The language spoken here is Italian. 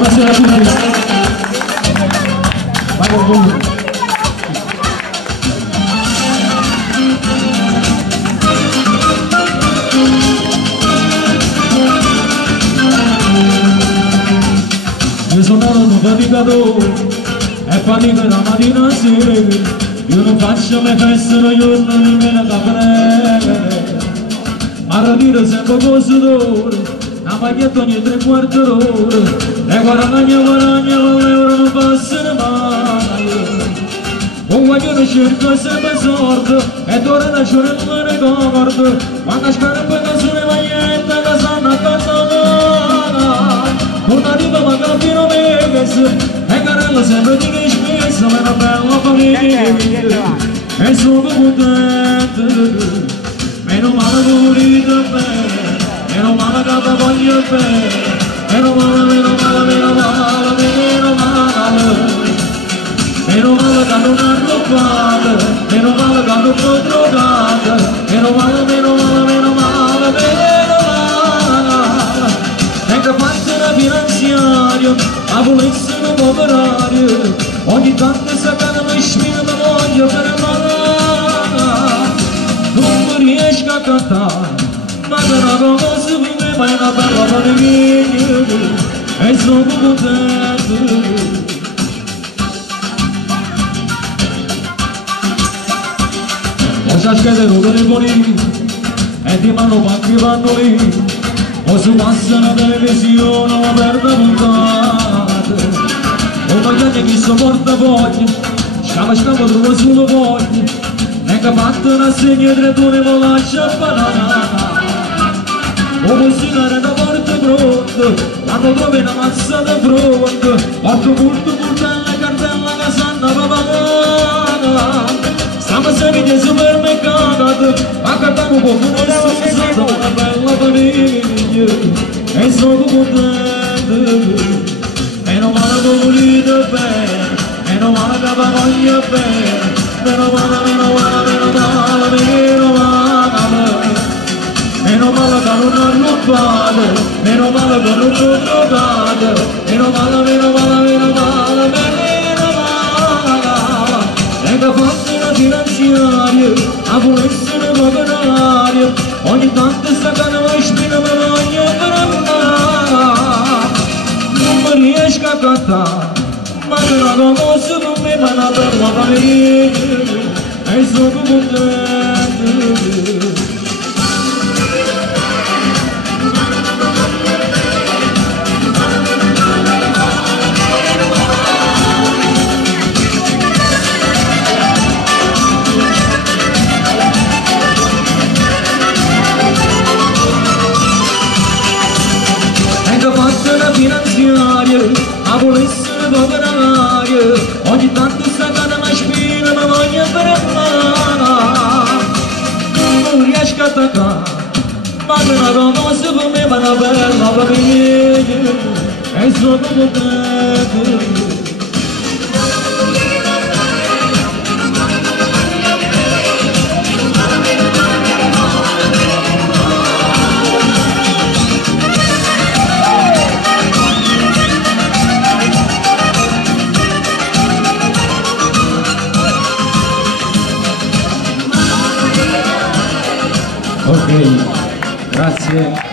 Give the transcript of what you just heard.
Buonasera a tutti. Vai con voi. Io sono un faticatore e fatico da mattina a sera. Io non faccio me feste, io non mi viene da prendere. Ma ritiro sempre cose d'oro, una maglietta ogni 3/4 d'ora. E guadagna, l'euro non passano mai. Un guaglione cerco sempre sorte, e d'ora da giorno non me ne ricordo. Quando scarpe non sono le magliette, che stanno a casa. Non arriva ma campino megas, e carella sempre di che spesa, ma è una bella famiglia. E sono contento. Meno male che volete bene, meno male che vi voglio bene, meno male, meno male, meno male, meno male. Meno male che non hanno fatto, meno male che non ho trovato, meno male, meno male, meno male, meno male. E che parte la finanziaria, la polizia non può operare, ogni tanto sa che non mi spina, ma voglio per male. Non riesco a cantare, ma che una cosa per me, ma è una bella famiglia, e sono contento. Ho già scelto i telefoni, e ti mando quanti vanno lì, o su passa la televisione, o perdo puntate. O magari chi sopporta voglia, scava trova solo voglia. E che fatto una segna tre tone ma lascia banana. O cucinare da porta pronta, quando trovi una mazzata pronta, porto culto, cultella, cartella, che sanno papagana. Stiamo sempre in supermercato, a cantare un po' come nessuno, una bella famiglia, e sono contento. Meno male che volete bene, meno male che vi voglio bene. Meno male, meno male, meno male, meno male. Meno male che non hanno fatto, meno male che non ho trovato. Meno male, meno male, meno male, meno male. E che fatto la finanziaria, la polizia non può operare, ogni tanto sta che non mi spina, ma voglio fermare. Non mi riesco a cantare, ma che una cosa per me, ma una bella famiglia, e sono contento. E che fatto la finanziaria, la polizia non può operare, ogni tanto sta che non mi spina, ma voglio fermare. Non riesco a attaccare, ma che una cosa per me, ma una bella famiglia, e sono contento. Ok, grazie.